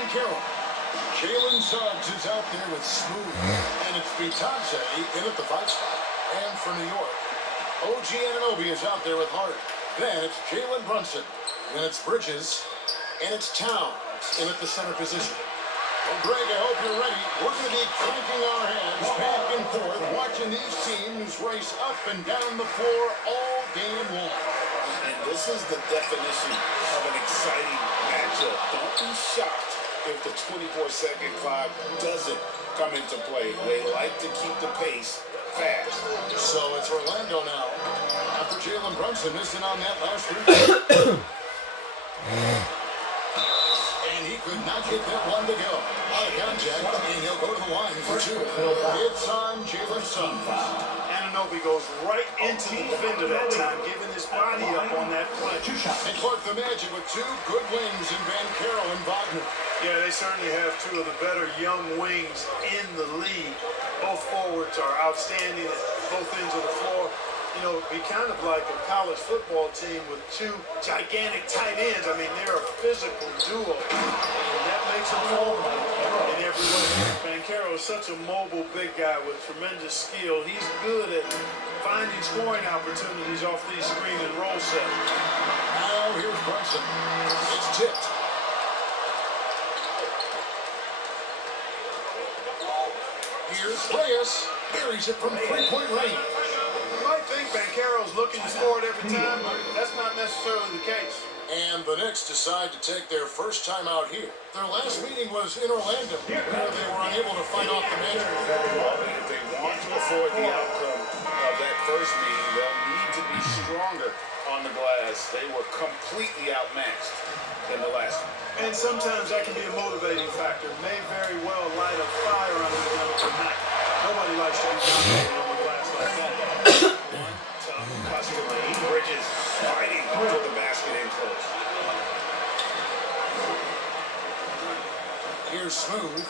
Banchero. Jalen Suggs is out there with Smooth. And it's Vitante in at the 5 spot. And for New York, OG Anunoby is out there with Hart. Then it's Jalen Brunson. Then it's Bridges. And it's Towns in at the center position. Well, Greg, I hope you're ready. We're going to be cranking our heads back and forth, watching these teams race up and down the floor all game long. And this is the definition of an exciting matchup. Don't be shocked if the 24-second clock doesn't come into play. They like to keep the pace fast. So it's Orlando now. After Jalen Brunson missing on that last three. And he could not get that one to go. Out of contact, and he'll go to the line for 2. It's on Jalen Suggs. Anunoby goes right into the defender that time, giving his body up on that play. And Clark the Magic with 2 good wings in Banchero and Wagner. Yeah, they certainly have 2 of the better young wings in the league. Both forwards are outstanding at both ends of the floor. You know, it'd be kind of like a college football team with 2 gigantic tight ends. I mean, they're a physical duo, and that makes them formidable in every way. Banchero is such a mobile big guy with tremendous skill. He's good at finding scoring opportunities off these screen and roll sets. Now here's Brunson. It's tipped. Here's Reyes. Buries it from 3-point range. You might think Banchero's looking to score it every time, but that's not necessarily the case. And the Knicks decide to take their first time out here. Their last meeting was in Orlando, where they were unable to fight off the Magic. If they want to afford the outcome of that first meeting, they'll need to be stronger on the glass. They were completely outmatched in the last one. And sometimes that can be a motivating factor. May very well light a fire under them tonight. Nobody likes to be dominated on the glass like that. One tough customer. Bridges fighting to the basket in close. Here's Smooth.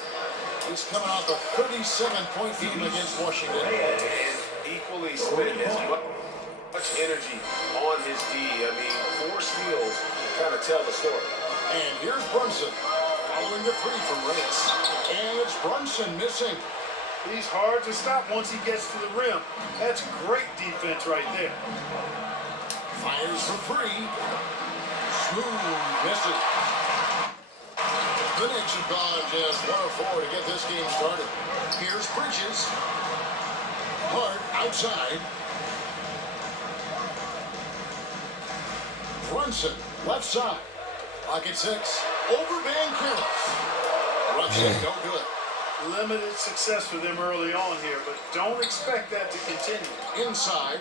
He's coming off a 37-point game against Washington. And equally spent as much energy on his D. I mean, 4 steals kind of tell the story. And here's Brunson, following the 3 from Reyes. And it's Brunson missing. He's hard to stop once he gets to the rim. That's great defense right there. Fires for 3. Smooth misses. The Knicks have gone just 1-4 to get this game started. Here's Bridges. Hart outside. Brunson, left side. Pocket 6. Over Banchero. Brunson, no good. Limited success for them early on here, but don't expect that to continue. Inside.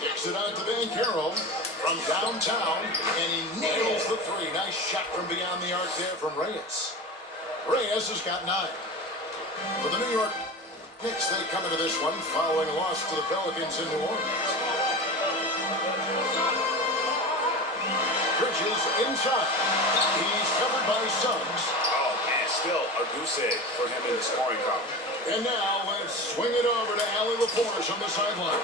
Kicks it out to Banchero from downtown, and he nails the 3. Nice shot from beyond the arc there from Reyes. Reyes has got 9. For the New York Knicks, they come into this one following a loss to the Pelicans in New Orleans. Bridges inside. He's covered by Suggs. Oh, man, still a goose egg for him in the scoring column. And now let's swing it over to Allie LaForge on the sideline.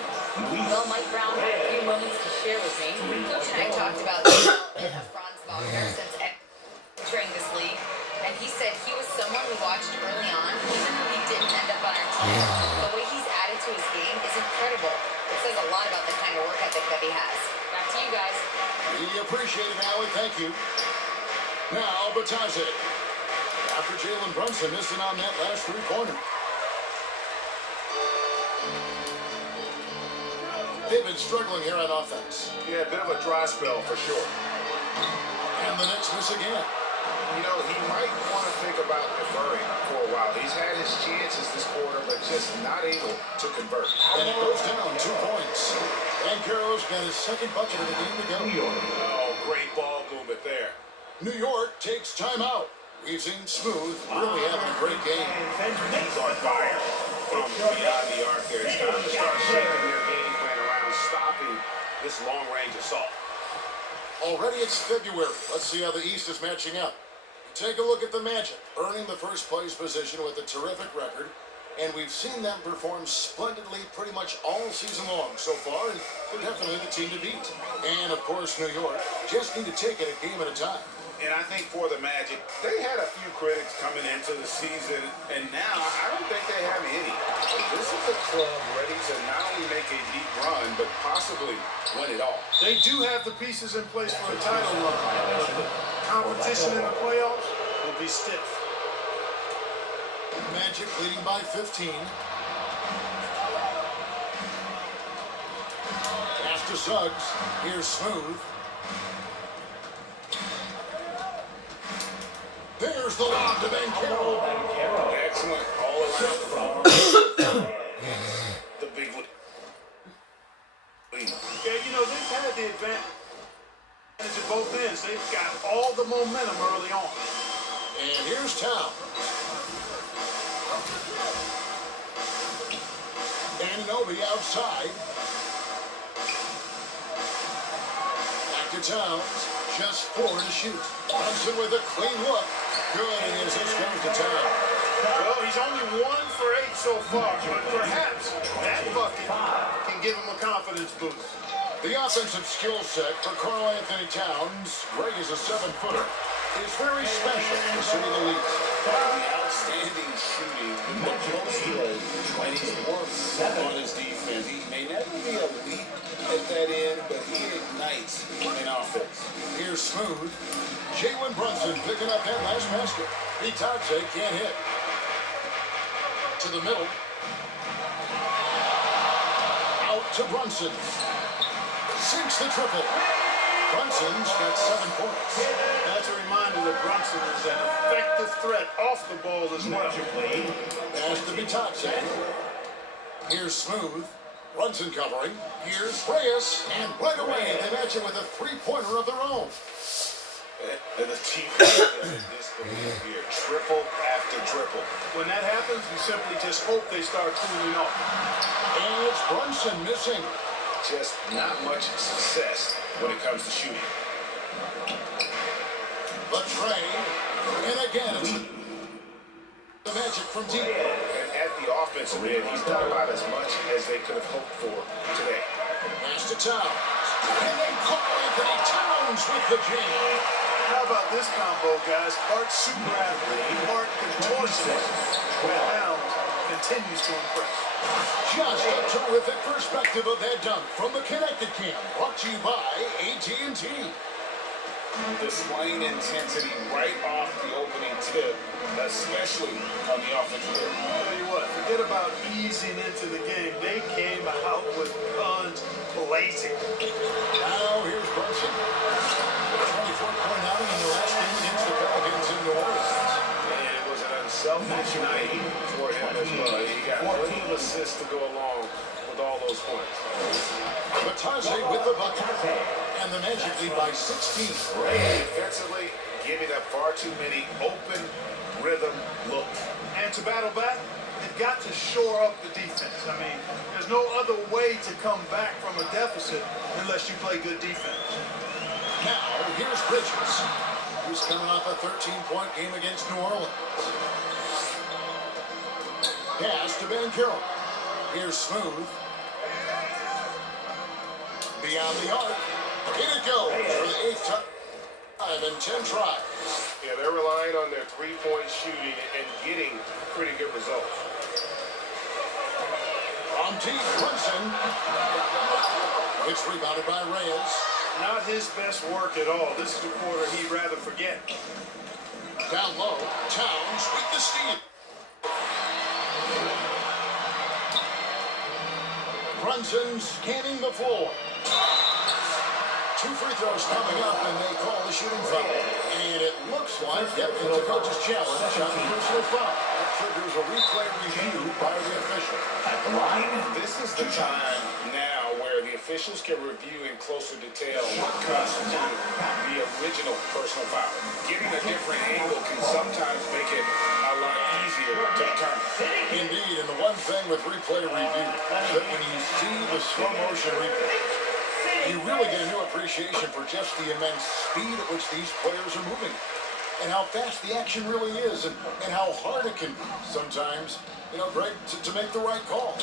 Well, Mike Brown had a few moments to share with me. Coach and I talked about the development of Franz Wagner since entering this league. And he said he was someone we watched early on, even though he didn't end up on our team. The way he's added to his game is incredible. It says a lot about the kind of work ethic that he has. Back to you guys. We appreciate it, Allie. Thank you. Now, Batase. After Jalen Brunson missing on that last 3-pointer. They've been struggling here on offense. Yeah, a bit of a dry spell for sure. And the Knicks miss again. You know, he might want to think about deferring for a while. He's had his chances this quarter, but just not able to convert. And it goes down 2 points. Banchero's got his 2nd bucket of the game to go. Oh, great ball movement there. New York takes timeout. We've seen Smooth really having a great game. He's on fire from beyond the arc there. It's time to start shaping their game plan around stopping this long-range assault. Already it's February. Let's see how the East is matching up. Take a look at the Magic, earning the first place position with a terrific record. And we've seen them perform splendidly pretty much all season long so far, and they're definitely the team to beat. And, of course, New York just need to take it a game at a time. And I think for the Magic, they had a few critics coming into the season, and now I don't think they have any. This is a club ready to not only make a deep run, but possibly win it all. They do have the pieces in place for a title run. But the competition in the playoffs will be stiff. Magic leading by 15. Pass to Suggs. Here's Smooth. There's the lob to Banchero. Excellent all around the floor. The big lead. Yeah, you know, they've had the advantage of both ends. They've got all the momentum early on. And here's Towns. Anunoby outside. Back to Towns. Just 4 to shoot. Brunson with a clean look. Good, and his hits goes to Towns. Well, he's only 1 for 8 so far, but perhaps that bucket can give him a confidence boost. The offensive skill set for Karl Anthony Towns, Greg is a 7-footer, is very special to say the least. The outstanding shooting, the most and he's works on his defense. He may never be elite at that end, but he ignites in offense. Here's Smooth. Jalen Brunson picking up that last basket. Vitadze can't hit. To the middle. Out to Brunson. Sinks the triple. Brunson's got 7 points. That's a reminder that Brunson is an effective threat off the ball as well. Pass to Vitadze. Here's Smooth. Brunson covering. Here's Reyes. And right away, they match it with a 3-pointer of their own. And the team is in disbelief here. Triple after triple. When that happens, you simply just hope they start cooling off. And it's Brunson missing. Just not much success when it comes to shooting. The tray. And again, it's the Magic from deep. And at the offensive end, he's done about as much as they could have hoped for today. Pass to Towns. And then Karl Anthony Towns with the jam. How about this combo, guys? Part super athlete, part contortionist. And Towns continues to impress. Just a terrific perspective of that dunk from the Connected Cam. Brought to you by AT&T. Displaying intensity right off the opening tip, especially on the offensive end. I'll tell you what, forget about easing into the game. They came out with guns blazing. Now here's Brunson. 24-point outing in the last game against the Pelicans in New Orleans. And it was an unselfish night for him as well. He got plenty of assists to go along with all those points. Vitadze with the bucket. And the Magic lead by 16. Defensively, giving up far too many open rhythm looks. And to battle back, they've got to shore up the defense. I mean, there's no other way to come back from a deficit unless you play good defense. Now, here's Bridges, who's coming off a 13-point game against New Orleans. Pass to Banchero. Here's Smooth. Beyond the arc. In it goes for the 8th time in 10 tries. Yeah, they're relying on their three-point shooting and getting pretty good results. From deep, Brunson. It's rebounded by Reyes. Not his best work at all. This is the quarter he'd rather forget. Down low, Towns with the steal. Brunson scanning the floor. 2 free throws coming up, and they call the shooting foul. And it looks like, yep, it's a coach's challenge on the personal foul. That triggers a replay review by the official. This is the time now where the officials can review in closer detail what constitutes the original personal foul. Getting a different angle can sometimes make it a lot easier to determine. Indeed, and the one thing with replay review is that when you see the slow motion replay, you really get a new appreciation for just the immense speed at which these players are moving and how fast the action really is and how hard it can be sometimes, you know, Greg, to make the right call.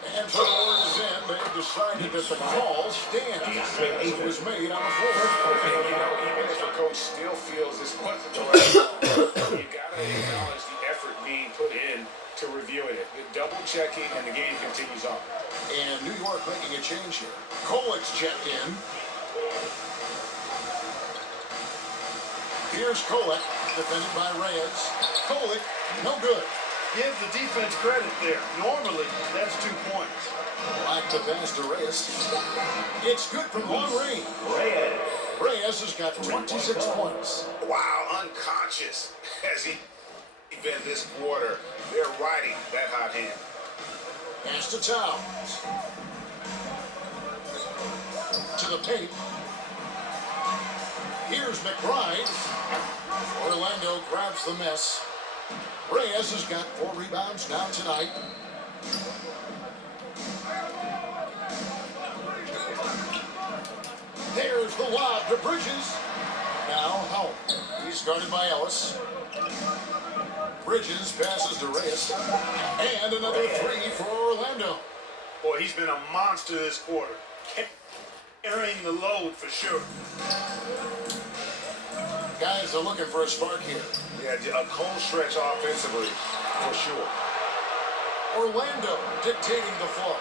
And so the word is in. They've decided that the call stands as it was made on the floor. And even if a coach still feels this wasn't the right call, you got to acknowledge the effort being put in to reviewing it. The double checking, and the game continues on. And New York making a change here. Kolic's checked in. Here's Kolic, defended by Reyes. Kolic, no good. Give the defense credit there. Normally, that's 2 points. Like the pass to Reyes. It's good from long range. Reyes has got 26 points. Wow, unconscious has he been this quarter. They're riding that hot hand. Pass to Towns. To the paint. Here's McBride. Orlando grabs the mess. Reyes has got 4 rebounds now tonight. There's the lob to Bridges. Now Howell. He's guarded by Ellis. Bridges passes to Reyes. And another 3 for Orlando. Boy, he's been a monster this quarter. Carrying the load for sure. Guys are looking for a spark here. Yeah, a cold stretch offensively, for sure. Orlando dictating the flow.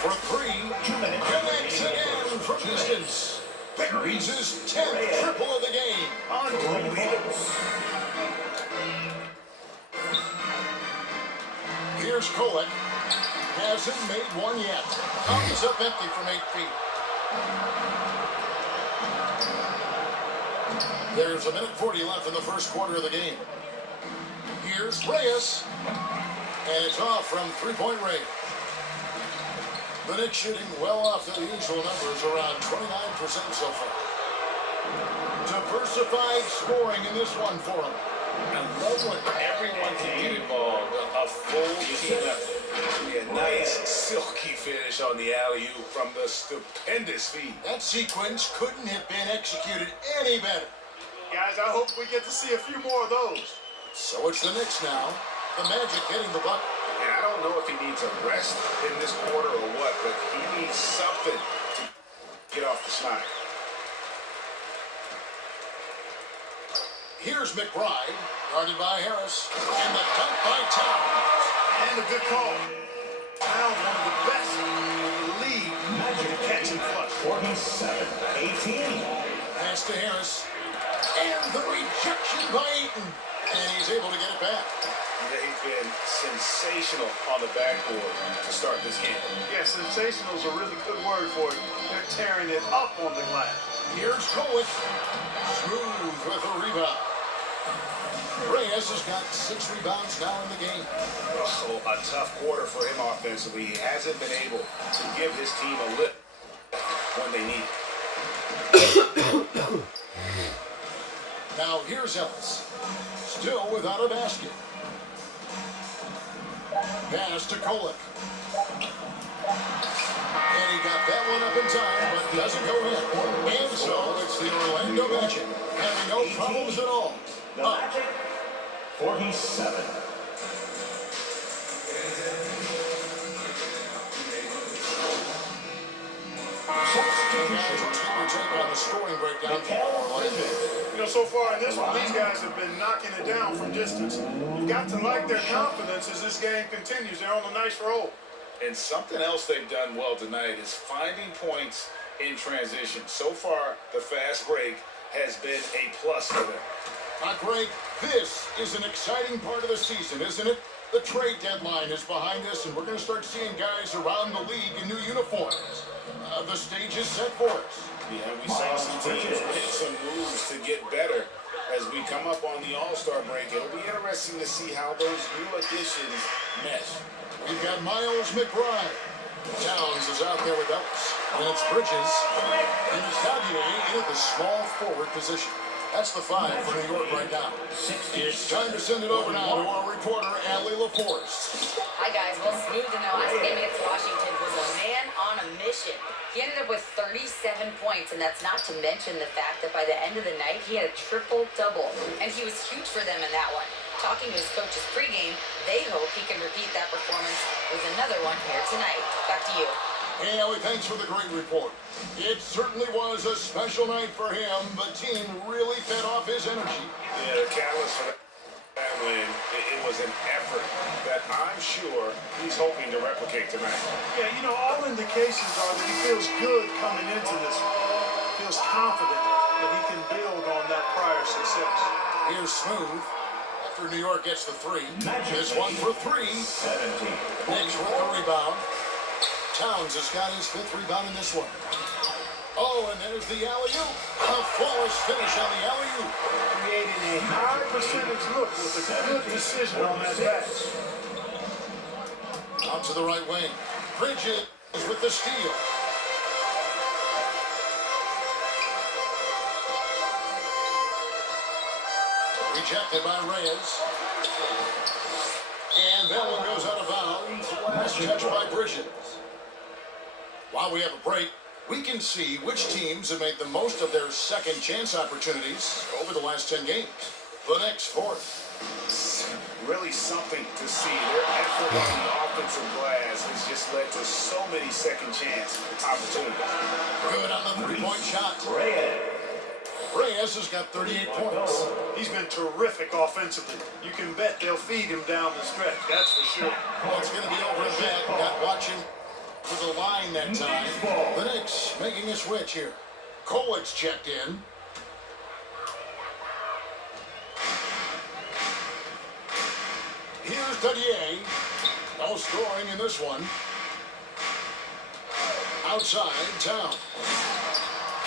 For 3, connects again from distance. Buries his 10th triple of the game. Unbelievable. Here's Kolic. Hasn't made one yet. Comes up empty from 8 feet. There's 1:40 left in the first quarter of the game. Here's Reyes. And it's off from three-point range. The Knicks shooting well off their usual numbers, around 29% so far. Diversified scoring in this one for them. I love when everyone can get involved. A full team effort. A nice, silky finish on the alley-oop from the stupendous feed. That sequence couldn't have been executed any better. Guys, I hope we get to see a few more of those. So it's the Knicks now. The Magic hitting the bucket. And I don't know if he needs a rest in this quarter or what, but he needs something to get off the snide. Here's McBride, guarded by Harris, and the dunk by Towns. And a good call. Towns, one of the best in the league. Magic catch and flush. 47-18. Pass to Harris. And the rejection by Eaton. And he's able to get it back. They've been sensational on the backboard to start this game. Yeah, sensational is a really good word for it. They're tearing it up on the glass. Here's Kolic. Smooth with a rebound. Reyes has got 6 rebounds now in the game. Oh, a tough quarter for him offensively. He hasn't been able to give his team a lift when they need it. Now here's Ellis. Still without a basket. Pass to Kolic. And he got that one up in time, but doesn't go in. And so it's the Orlando Magic having no problems at all. The Magic, 47. Guys, let's get your take on the scoring breakdown. You know, so far in this one, these guys have been knocking it down from distance. You've got to like their confidence as this game continues. They're on a nice roll. And something else they've done well tonight is finding points in transition. So far, the fast break has been a plus for them. Greg, this is an exciting part of the season, isn't it? The trade deadline is behind us, and we're going to start seeing guys around the league in new uniforms. The stage is set for us. Yeah, we saw some teams make some moves to get better as we come up on the All-Star break. It'll be interesting to see how those new additions mesh. We've got Miles McBride. Towns is out there with Ellis. And it's Bridges. And it's Calgary in at the small forward position. That's the 5 for New York right now. It's time to send it over now to our reporter, Allie LaForce. Hi guys, well, Smooth in the last game against Washington was a man on a mission. He ended up with 37 points, and that's not to mention the fact that by the end of the night, he had a triple-double, and he was huge for them in that one. Talking to his coaches pregame, they hope he can repeat that performance with another one here tonight. Back to you. Hey, Ellie, thanks for the great report. It certainly was a special night for him. The team really fed off his energy. Yeah, the catalyst for that win, it was an effort that I'm sure he's hoping to replicate tonight. Yeah, you know, all indications are that he feels good coming into this one. Feels confident that he can build on that prior success. Here's Smooth. After New York gets the three. This one for three. 17. Knicks with the rebound. Towns has got his fifth rebound in this one. Oh, and there's the alley-oop. A flawless finish on the alley-oop. Creating a high percentage look with a good decision on that pass. Out to the right wing. Bridges with the steal. Rejected by Reyes. And that one goes out of bounds. Last touch by Bridges. While we have a break, we can see which teams have made the most of their second chance opportunities over the last 10 games. The Knicks fourth. Really something to see. Their effort on the offensive glass has just led to so many second chance opportunities. Good on the three-point shot. Reyes. Reyes has got 38 points. He's been terrific offensively. You can bet they'll feed him down the stretch, that's for sure. Well, it's going to be over a bit. Got watching for the line that time. The Knicks making a switch here. Kolic's checked in. Here's Dadier. No scoring in this one. Outside, Town.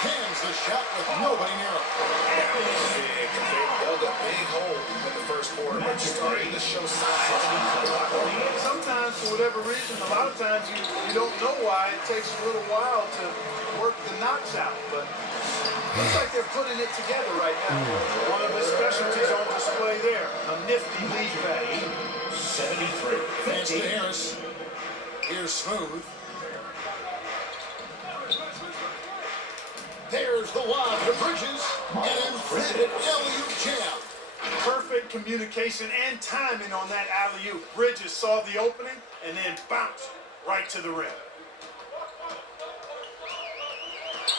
Hands the shot with nobody near him. They dug a big hole in the first quarter, but starting to show signs. Sometimes, for whatever reason, a lot of times you don't know why. It takes a little while to work the knocks out, but looks like they're putting it together right now. One of his specialties on display there. A nifty lead back. 73. Pass to Harris. Here's Smooth. There's the lob to Bridges. An emphatic alley-oop jam. Perfect communication and timing on that alley-oop. Bridges saw the opening and then bounced right to the rim.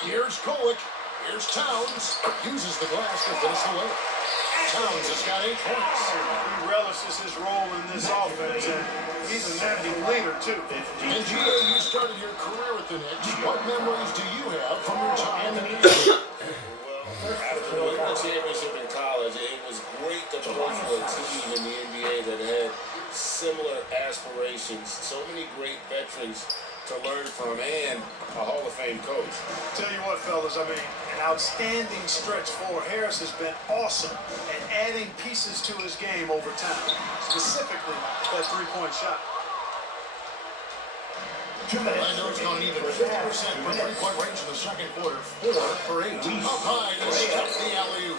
Here's Kolic. Here's Towns. Uses the glass to finish the layup. Towns has got 8 points. He relishes his role in this offense, and he's a natural leader, too. And Gio, you started your career with the Knicks. What memories do you have from your time in the NBA? Well, after winning the championship in college, it was great to play for a team in the NBA that had similar aspirations. So many great veterans to learn from, and a Hall of Fame coach. Tell you what, fellas, I mean, an outstanding stretch for Harris has been awesome at adding pieces to his game over time, specifically that three-point shot. Orlando's gone even 50% from three-point range in the second quarter. 4 for 8. Up high to step the alley-oop.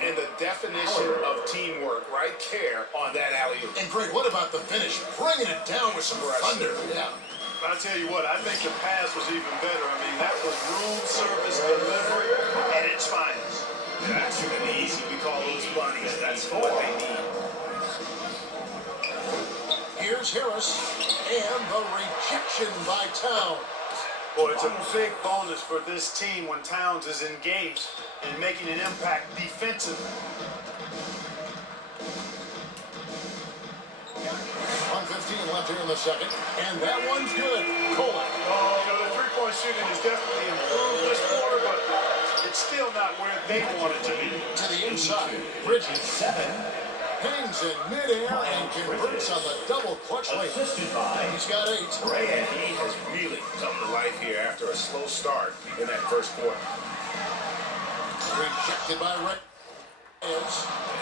And the definition of teamwork right there on that alley-oop. And Greg, what about the finish? Bringing it down with some thunder. Yeah. But I tell you what, I think the pass was even better. I mean, that was room service delivery at its finest. That's going to be easy. We call those bunnies. That's what they need. Here's Harris. And the rejection by Towns. Boy, it's a big bonus for this team when Towns is engaged in making an impact defensively. 1:15 left here in the second. And that one's good. Kolic. Oh, you know, the three-point shooting has definitely improved this quarter, but it's still not where they want it to be. To the inside. Bridges. 7. Hangs in midair and converts on the double clutch lane. Assisted by He's got 8. Reyes. He has really come to life here after a slow start in that first quarter. Rejected by Reyes.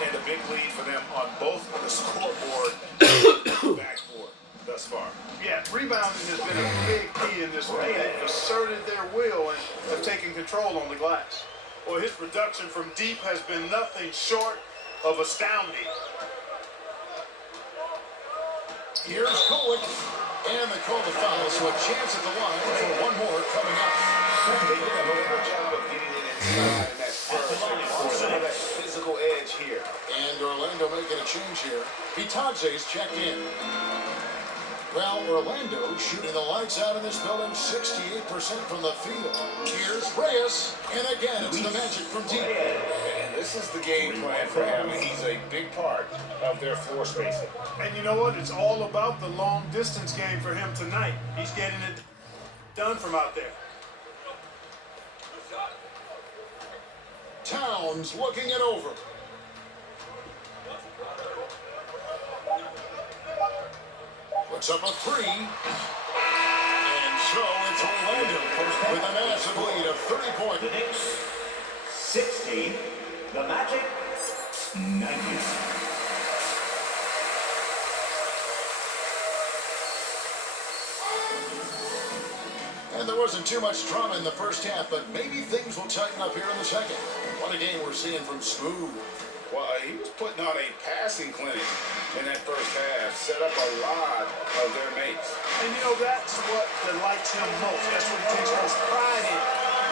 And a big lead for them on both the scoreboard and backboard thus far. Yeah, rebounding has been a big key in this one. They've asserted their will and have taken control on the glass. Well, his production from deep has been nothing short of astounding. Here's Kolic. And they call the foul, so a chance at the line for one more coming up. They did a really good job of getting it inside in that first. Some of that physical edge here. And Orlando Orlando making a change here. Bitadze's checked in. Well, Orlando shooting the lights out in this building, 68% from the field. Here's Reyes, and again, it's the Magic from deep. And this is the game plan for him. He's a big part of their floor spacing. And you know what? It's all about the long distance game for him tonight. He's getting it done from out there. Towns looking it over. Puts up a three. And so it's Orlando with a massive lead of 30 points. The Knicks 60, the Magic 90. And there wasn't too much drama in the first half, but maybe things will tighten up here in the second. What a game we're seeing from Smooth. Well, he was putting on a passing clinic in that first half, set up a lot of their mates. And you know, that's what delights him most. That's what he takes most pride in.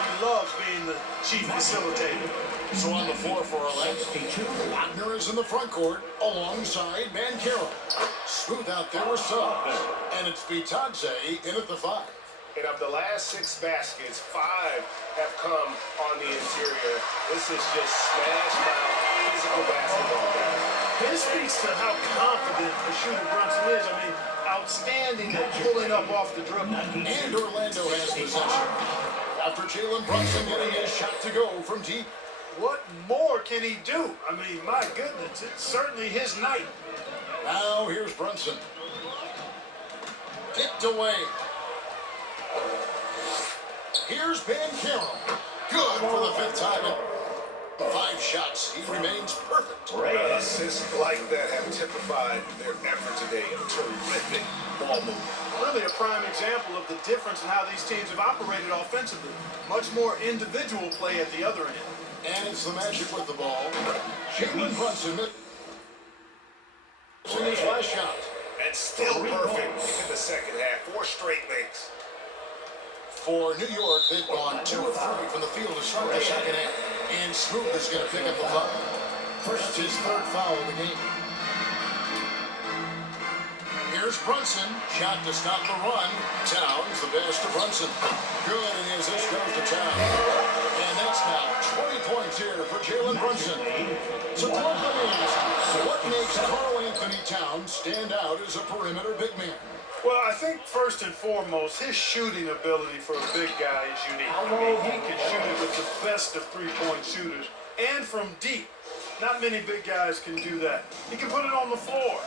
He loves being the chief facilitator. So on the floor for Orlando, Wagner is in the front court alongside Banchero. Smooth out there with subs. And it's Bitadze in at the 5. And of the last 6 baskets, 5 have come on the interior. This is just smash mouth physical basketball, guys. This speaks to how confident a shooter Brunson is. I mean, outstanding at pulling up off the dribble. And Orlando has possession. After Jalen Brunson getting his shot to go from deep. What more can he do? I mean, my goodness, it's certainly his night. Now here's Brunson. Kicked away. Here's Banchero. Good for the 5th time in 5 shots. He remains perfect. Assists like that have typified their effort today. A terrific ball movement. Really a prime example of the difference in how these teams have operated offensively. Much more individual play at the other end. And it's the Magic with the ball. Jalen Brunson missing his last shot. And still perfect in the second half. 4 straight makes. For New York, they've gone 2 of 3 from the field to start the second half. And Smooth is going to pick up the foul. First, his 3rd foul of the game. Here's Brunson. Shot to stop the run. Towns, the best to Brunson. Good, and his dish goes to Towns. And that's now 20 points here for Jalen Brunson. So the question is, what makes Karl Anthony Towns stand out as a perimeter big man? Well, I think first and foremost, his shooting ability for a big guy is unique. I mean, he can shoot it with the best of three-point shooters and from deep. Not many big guys can do that. He can put it on the floor.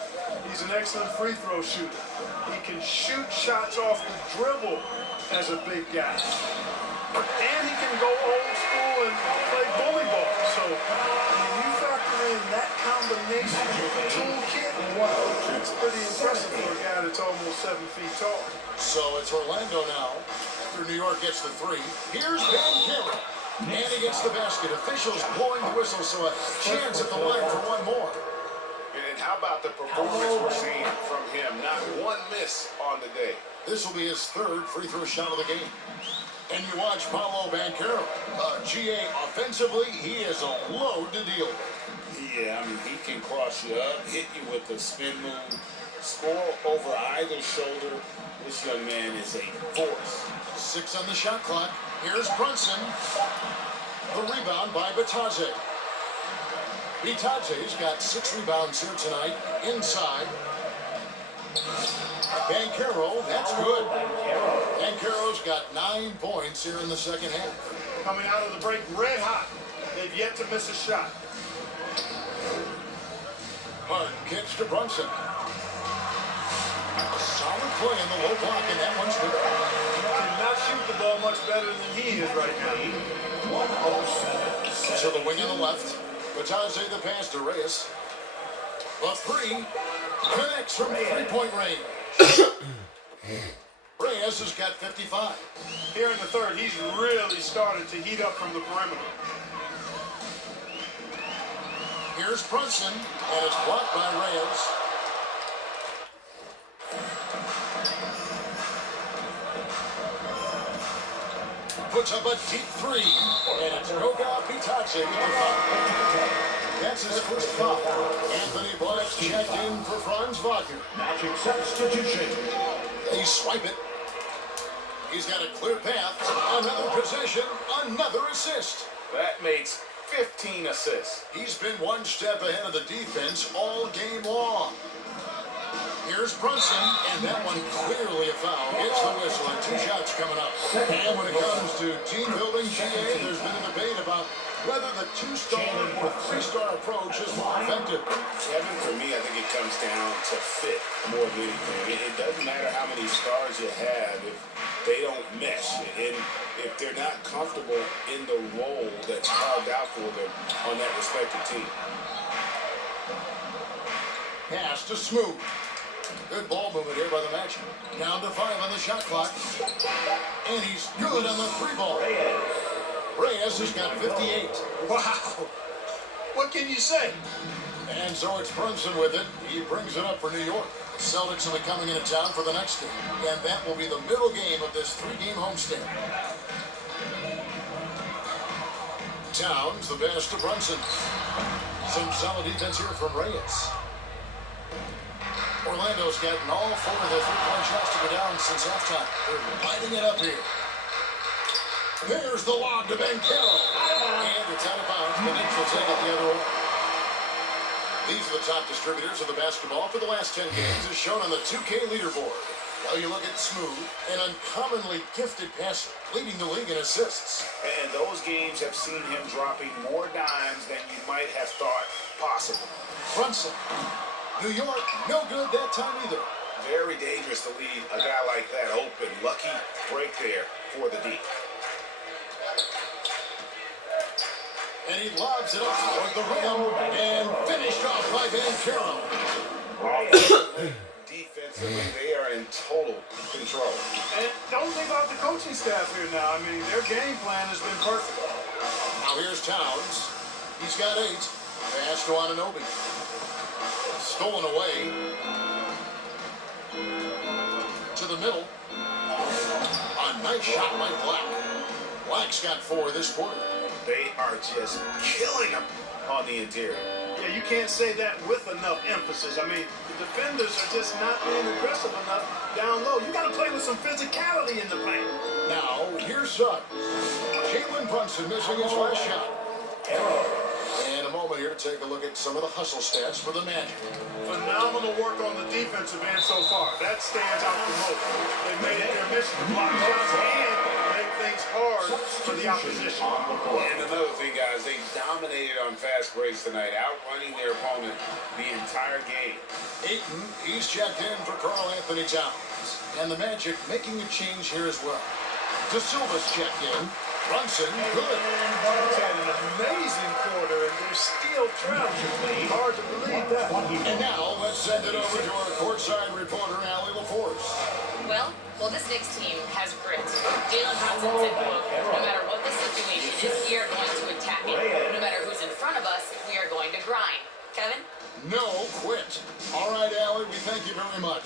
He's an excellent free throw shooter. He can shoot shots off the dribble as a big guy. And he can go old school and play bully ball. So when you factor in that combination toolkit, it's pretty impressive for a guy that's almost 7 feet tall. So it's Orlando now. After New York gets the 3. Here's Banchero. And he gets the basket. Officials blowing the whistle, so a chance at the line for one more. And how about the performance we're seeing from him? Not one miss on the day. This will be his 3rd free throw shot of the game. And you watch Paolo Banchero. GA offensively, he is a load to deal with. Yeah, I mean, he can cross you up, hit you with the spin move, score over either shoulder. This young man is a force. 6 on the shot clock. Here's Brunson. The rebound by Bitadze. Bitadze's got 6 rebounds here tonight. Inside. Banchero, that's good. Banchero's got 9 points here in the second half. Coming out of the break red hot. They've yet to miss a shot. Hunt kicks to Brunson. Solid play in the low block, and that one's good. Cannot shoot the ball much better than he is right now. 107. To the wing on the left. Bitadze the pass to Reyes. A 3. Connects from 3-point range. Reyes has got 55. Here in the 3rd, he's really started to heat up from the perimeter. Here's Brunson, and it's blocked by Reyes. Puts up a deep 3, and it's no doubt Bitadze with the foul. That's his first foul. Anthony Black's checked in for Franz Wagner. Magic substitution. They swipe it. He's got a clear path. Another possession, another assist. That makes 15 assists. He's been one step ahead of the defense all game long. Here's Brunson, and that one clearly a foul. Gets the whistle, and 2 shots coming up. And when it comes to team building, GA, there's been a debate about whether the 2-star or 3-star approach is more effective. Kevin, for me, I think it comes down to fit more than anything. It doesn't matter how many stars you have if they don't mesh. And if they're not comfortable in the role that's carved out for them on that respective team. Pass to Smooth. Good ball movement here by the Magic. Down to 5 on the shot clock. And he's good on the 3-ball. Reyes has got 58. Wow. What can you say? And so it's Brunson with it. He brings it up for New York. Celtics will be coming into town for the next game. And that will be the middle game of this 3-game homestand. Towns, the pass to Brunson. Some solid defense here from Reyes. Orlando's gotten all 4 of the 3-point shots to go down since halftime. They're lighting it up here. There's the lob to Banchero. And it's out of bounds. The Knicks will take it the other way. These are the top distributors of the basketball for the last 10 games, as shown on the 2K leaderboard. Well, you look at Smooth, an uncommonly gifted passer, leading the league in assists. And those games have seen him dropping more dimes than you might have thought possible. Brunson. New York, no good that time either. Very dangerous to leave a guy like that open. Lucky break there for the D. And he lobs it up toward the rim and finished off by Banchero. Defensively, they are in total control. And don't leave out the coaching staff here now. I mean, their game plan has been perfect. Now here's Towns. He's got 8. Pass to Anunoby. Stolen away. To the middle. A nice shot by Black. Black's got 4 this quarter. They are just killing him on the interior. Yeah, you can't say that with enough emphasis. I mean, the defenders are just not being aggressive enough down low. You got to play with some physicality in the paint. Now, here's Suggs. Jalen Brunson missing his last shot. And a moment here to take a look at some of the hustle stats for the Magic. Phenomenal work on the defensive end so far. That stands out the most. They made it their mission to block shots and make things hard for the opposition. And another thing, guys, they dominated on fast breaks tonight, outrunning their opponent the entire game. Ayton, he's checked in for Karl Anthony Towns. And the Magic making a change here as well. De Silva's checked in. Brunson, good. He's had an amazing quarter, and they're still traveling. Hard to believe that. And now, let's send it over to our courtside reporter, Allie LaForce. Well, this Knicks team has grit. Jalen Brunson said, quote, no matter what the situation is, we are going to attack it. No matter who's in front of us, we are going to grind. Kevin? No quit. All right, Allie, we thank you very much.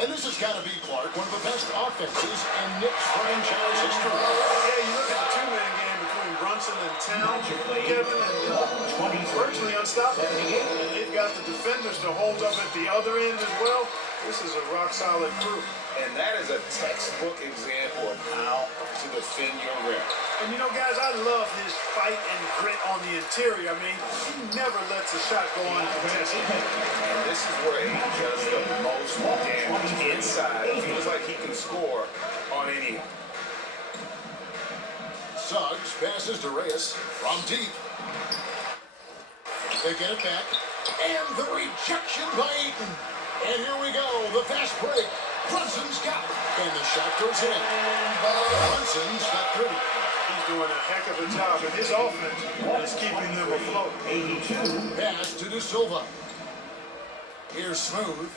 And this has got to be, Clark, one of the best offenses in Knicks franchise history. Yeah, you look at the two-man game between Brunson and Towns, Kevin, and virtually unstoppable. And they've got the defenders to hold up at the other end as well. This is a rock-solid group. And that is a textbook example of how to defend your rim. And you know, guys, I love his fight and grit on the interior. I mean, he never lets a shot go uncontested. And this is where he does the most damage inside. It feels like he can score on anyone. Suggs passes to Reyes from deep. They get it back. And the rejection by Ayton. And here we go, the fast break. Brunson's got it. And the shot goes in. Brunson's got 30. He's doing a heck of a job, and his offense is keeping them afloat. 82. Pass to De Silva. Here's Smooth.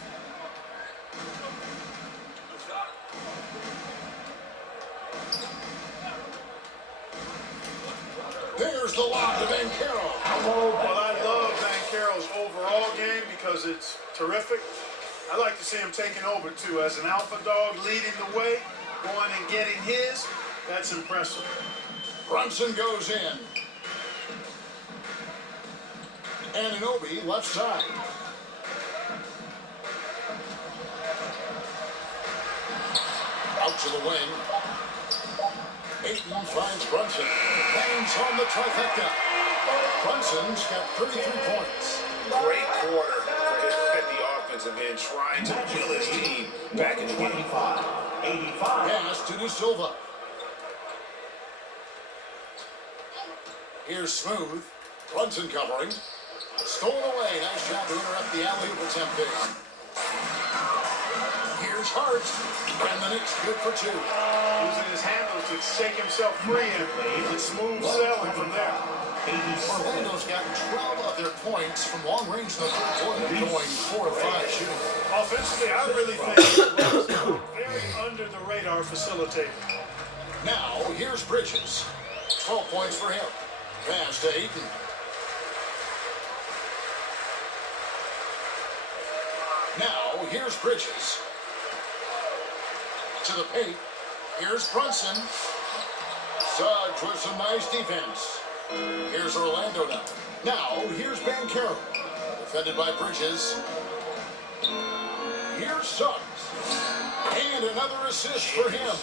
There's the lob to Banchero. Well, I love Banchero's overall game because it's terrific. I like to see him taking over, too, as an alpha dog leading the way, going and getting his. That's impressive. Brunson goes in. Anunoby left side. Out to the wing. Ayton finds Brunson. Bangs home the trifecta. Brunson's got 33 points. Great quarter for the offensive end, trying to will his team back in the game. 85. Pass to De Silva. Here's Smooth. Brunson covering. Stolen away. Nice job to interrupt the alley-oop attempt there. Here's Hart. And the Knicks good for 2. Using his handles to shake himself free and smooth sailing from there. Orlando's gotten 12 of their points from long range in the third quarter, going 4 of 5 shooting. Offensively, I really think it was very under the radar facilitator. Now, here's Bridges. 12 points for him. Pass to Ayton. Now, here's Bridges. To the paint. Here's Brunson. Suggs with some nice defense. Here's Orlando now. Now, here's Banchero. Defended by Bridges. Here's Suggs. And another assist for him.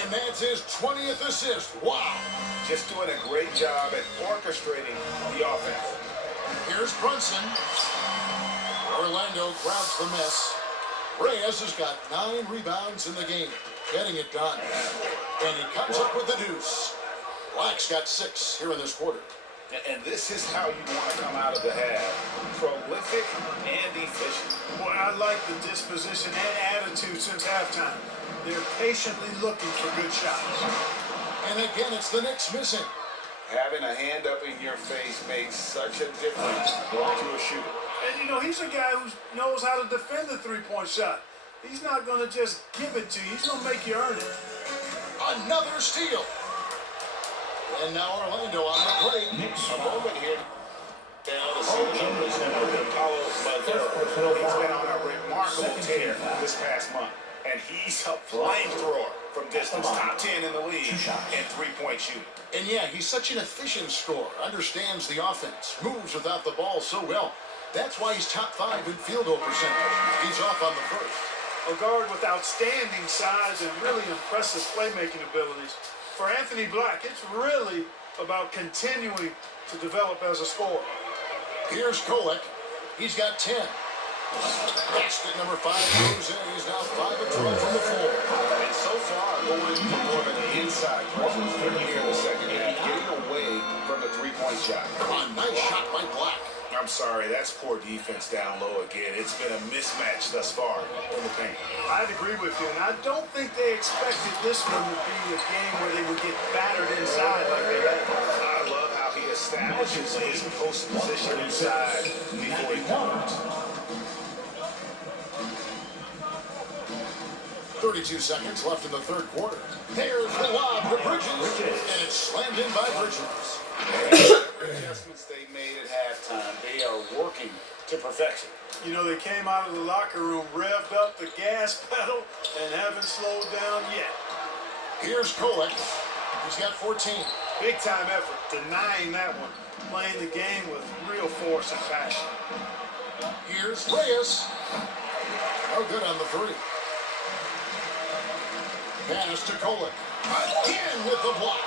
And that's his 20th assist. Wow. Just doing a great job at orchestrating the offense. Here's Brunson. Orlando grabs the miss. Reyes has got 9 rebounds in the game. Getting it done. And he comes up with the deuce. Black's got 6 here in this quarter. And this is how you want to come out of the half. Prolific and efficient. Boy, I like the disposition and attitude since halftime. They're patiently looking for good shots. And again, it's the Knicks missing. Having a hand up in your face makes such a difference to a shooter. And, you know, he's a guy who knows how to defend the three-point shot. He's not going to just give it to you. He's going to make you earn it. Another steal. And now Orlando on the break. A moment here. Down to see the numbers of Paulo Banchero. He's been on a remarkable tear this past month. And he's a flamethrower from distance. Top 10 in the league in three-point shooting. And yeah, he's such an efficient scorer. Understands the offense. Moves without the ball so well. That's why he's top 5 in field goal percentage. He's off on the first. A guard with outstanding size and really impressive playmaking abilities. For Anthony Black, it's really about continuing to develop as a scorer. Here's Kolek. He's got 10. Basket number 5 goes in. He's now 5 of 12 from the floor. And so far, going for more of an inside presence here in the second half, getting away from the three-point shot. A nice shot by Black. I'm sorry, that's poor defense down low again. It's been a mismatch thus far in the paint. I'd agree with you, and I don't think they expected this one to be a game where they would get battered inside like they had. I love how he establishes his post position inside before he comes. 32 seconds left in the third quarter. There's the lob to Bridges, and it's slammed in by Bridges. Adjustments they made at halftime, they are working to perfection. You know, they came out of the locker room, revved up the gas pedal, and haven't slowed down yet. Here's Kolek. He's got 14. Big time effort, denying that one, playing the game with real force and passion. Here's Reyes. No good on the 3. Pass to Kolek. Again with the block.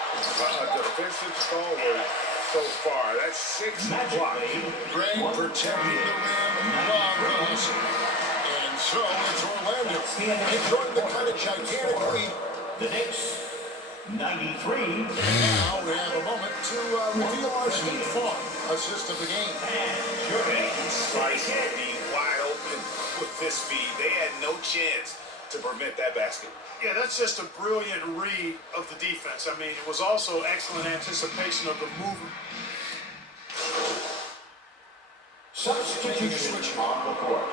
Defensive stalwart so far. That's 6 blocks. Greg protecting the rim. Long the hustle. And so it's Orlando. Enjoying the kind of gigantic lead. The Knicks, 93. And now we have a moment to reveal our State Farm assist of the game. Spice had be wide open with this speed. They had no chance to prevent that basket. Yeah, that's just a brilliant read of the defense. I mean, it was also excellent anticipation of the movement. Substitution on the court.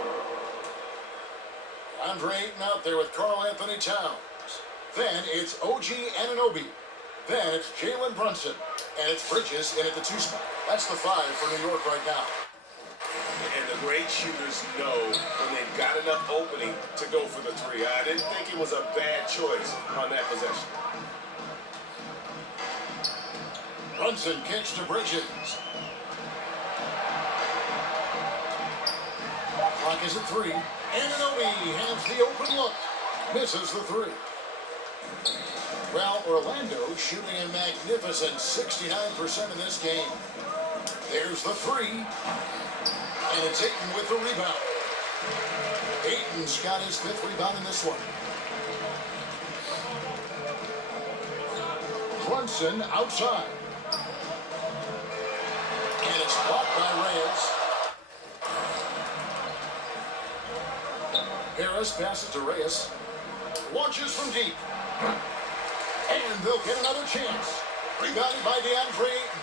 Andre Ayton out there with Karl Anthony Towns. Then it's OG Anunoby. Then it's Jalen Brunson. And it's Bridges in at the 2 spot. That's the 5 for New York right now. And the great shooters know when they've got enough opening to go for the 3. I didn't think it was a bad choice on that possession. Brunson kicks to Bridges. Clock is at 3. Anunoby has the open look. Misses the 3. Well, Orlando shooting a magnificent 69% in this game. There's the 3. And it's Ayton with the rebound. Ayton's got his 5th rebound in this one. Brunson outside. And it's blocked by Reyes. Harris passes to Reyes. Launches from deep. And they'll get another chance. Rebounded by DeAndre Ayton.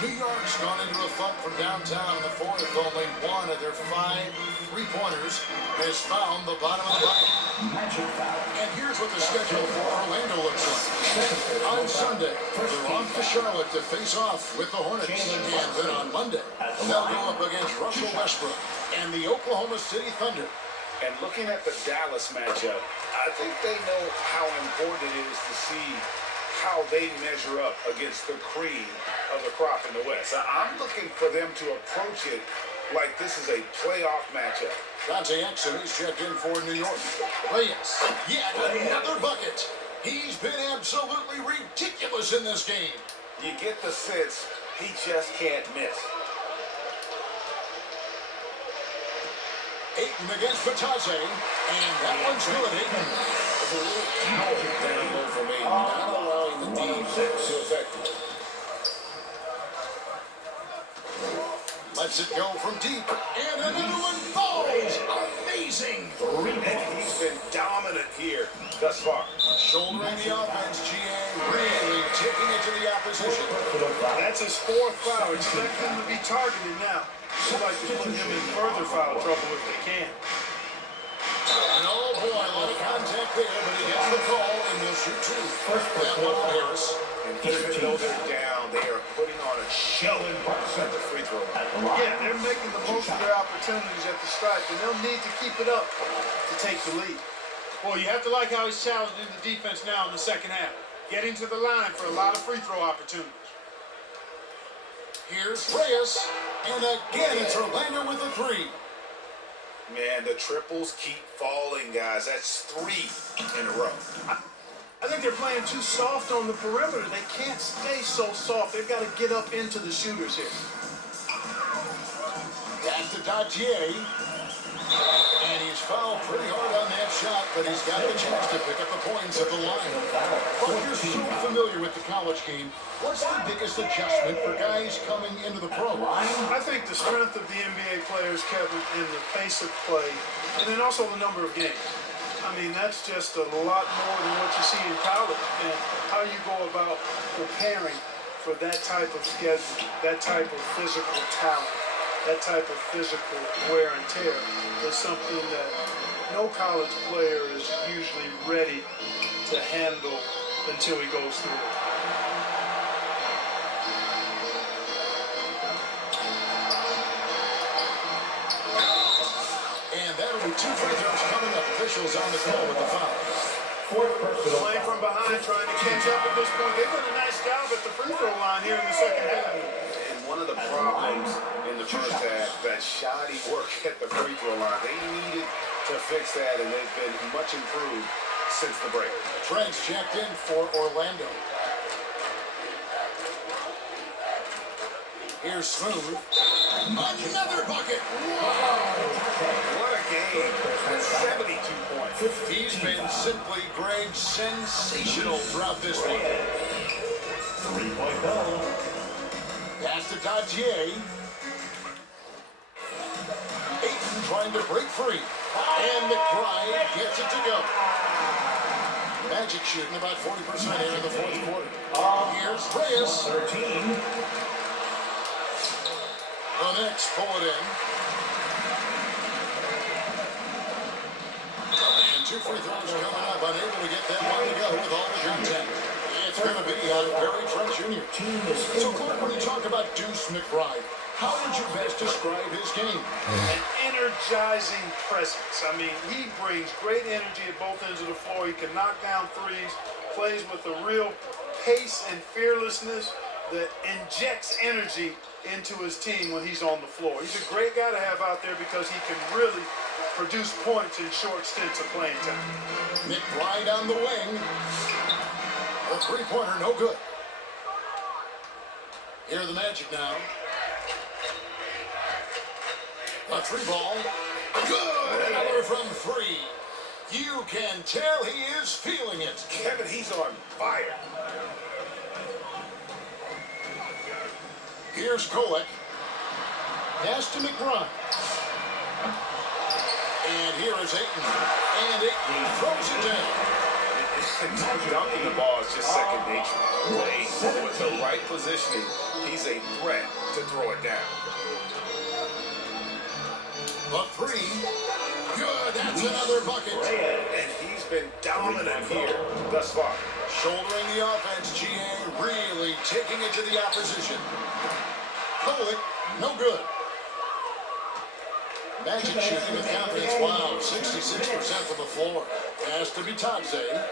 New York's gone into a funk from downtown in the fourth. Only one of their 5 3-pointers has found the bottom of the bucket. And here's what the schedule for Orlando looks like. On Sunday, they're off to Charlotte to face off with the Hornets. And then on Monday, they'll go up against Russell Westbrook and the Oklahoma City Thunder. And looking at the Dallas matchup, I think they know how important it is to see how they measure up against the cream of the crop in the West. I'm looking for them to approach it like this is a playoff matchup. Dante Exum is checked in for New York. Reyes, yet another bucket. He's been absolutely ridiculous in this game. You get the sense he just can't miss. Ayton against Batadze, and that one's good, Ayton. It's a little coward down low from Ayton, not allowing the team to affect him. Lets it go from deep, and another one falls. Amazing. And he's been dominant here thus far. Shouldering the offense, GA really taking it to the opposition. That's his 4th foul. Expect him to be targeted now. They'd like to put him in further foul trouble if they can. And oh boy, a lot of contact there, but he gets the call, and they'll shoot 2. That one for Harris. And even though they're down, they are putting on a show at the free throw. Yeah, they're making the most of their opportunities at the stripe, and they'll need to keep it up to take the lead. Well, you have to like how he's challenging the defense now in the second half. Getting to the line for a lot of free throw opportunities. Here's Reyes, and again it's Orlando with a 3. Man, the triples keep falling, guys. That's 3 in a row. I think they're playing too soft on the perimeter. They can't stay so soft. They've got to get up into the shooters here. That's to Dautier. And he's fouled pretty hard on that shot, but he's got the chance to pick up the points at the line. But you're so familiar with the college game. What's the biggest adjustment for guys coming into the pro? I think the strength of the NBA players, Kevin, in the pace of play, and then also the number of games. I mean, that's just a lot more than what you see in college. And how you go about preparing for that type of schedule, that type of physical talent, that type of physical wear and tear is something that no college player is usually ready to handle until he goes through it. And that'll be 2 free throws coming up. Officials on the call with the foul. Playing from behind, trying to catch up at this point. They've done a nice job at the free throw line here in the second half. And one of the problems in the first half, that shoddy work at the free throw line. They needed to fix that, and they've been much improved since the break. Trent's checked in for Orlando. Here's Smooth. Another bucket. What a game. 72 points. He's been simply, Greg, sensational throughout this one. 3-point goal. Pass to Dautier. Ayton trying to break free. And McBride gets it to go. Magic shooting about 40% here in the fourth quarter. Here's Reyes. 13. The Knicks pull it in. And 2 free throws coming up. Unable to get that one to go with all the contact. It's going to be Barry Trent Jr. So, Clark, when you talk about Deuce McBride, how would you best describe his game? An energizing presence. I mean, he brings great energy at both ends of the floor. He can knock down threes, plays with a real pace and fearlessness. that injects energy into his team when he's on the floor. He's a great guy to have out there because he can really produce points in short stints of playing time. McBride on the wing. A three-pointer, no good. Here are the Magic now. A three ball. Good! Another from three. You can tell he is feeling it. Kevin, he's on fire. Here's Kolek. Pass to McBride. And here is Ayton. And Ayton throws it down. Dunking the ball is just second nature. With the right positioning, he's a threat to throw it down. The three. Good. That's another bucket. And he's been dominant here thus far. Shouldering the offense, GA really taking it to the opposition. Kolek, no good. Magic shooting with confidence. Wow, 66% from the floor. Pass to Bitadze.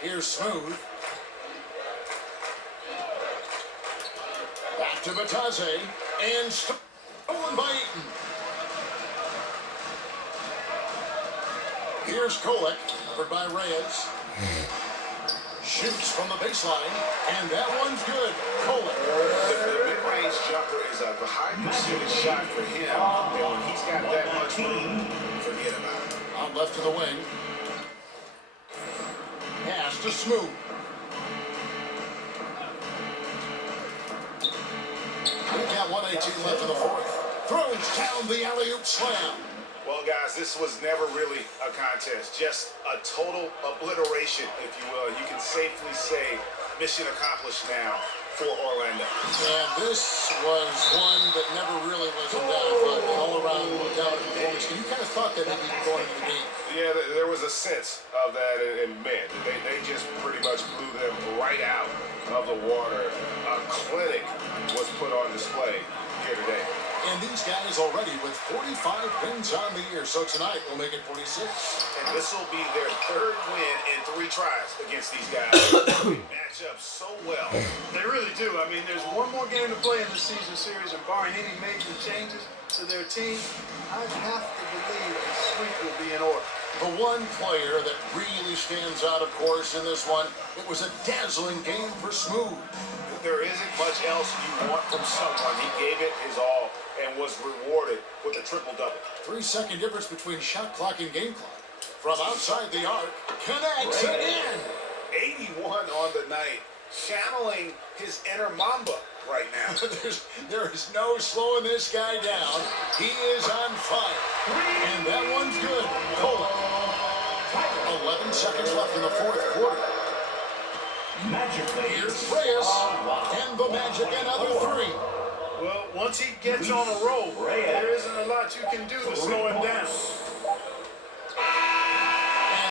Here's Smooth. Back to Bitadze. And stolen by Ayton. Here's Kolek, covered by Reyes. Shoots from the baseline, and that one's good. Kolek. The mid-range jumper is a high-percentage shot for him, and when he's got that much room, forget about it. Out left to the wing. Pass to Smooth. We've got 1:18 left in the fourth. Throws down the alley-oop slam. Well, guys, this was never really a contest, just a total obliteration, if you will. You can safely say mission accomplished now for Orlando. And this was one that never really was in doubt, but all-around down performance. You kind of thought that maybe going into the game. Yeah, there was a sense of that in men. They just pretty much blew them right out of the water. A clinic was put on display here today. And these guys already with 45 wins on the year. So tonight we'll make it 46. And this will be their third win in 3 tries against these guys. They match up so well. They really do. I mean, there's one more game to play in the season series, and barring any major changes to their team, I'd have to believe the sweep will be in order. The one player that really stands out, of course, in this one, it was a dazzling game for Smooth. There isn't much else you want from someone. He gave it his all and was rewarded with a triple-double. 3-second difference between shot clock and game clock. From outside the arc, connects again. 81 on the night, channeling his inner Mamba right now. There is no slowing this guy down. He is on fire. And that one's good. Kolek. 11 seconds left in the fourth quarter. Here's Reyes. And the Magic another 3. Well, once he gets on a roll, there isn't a lot you can do to slow him down.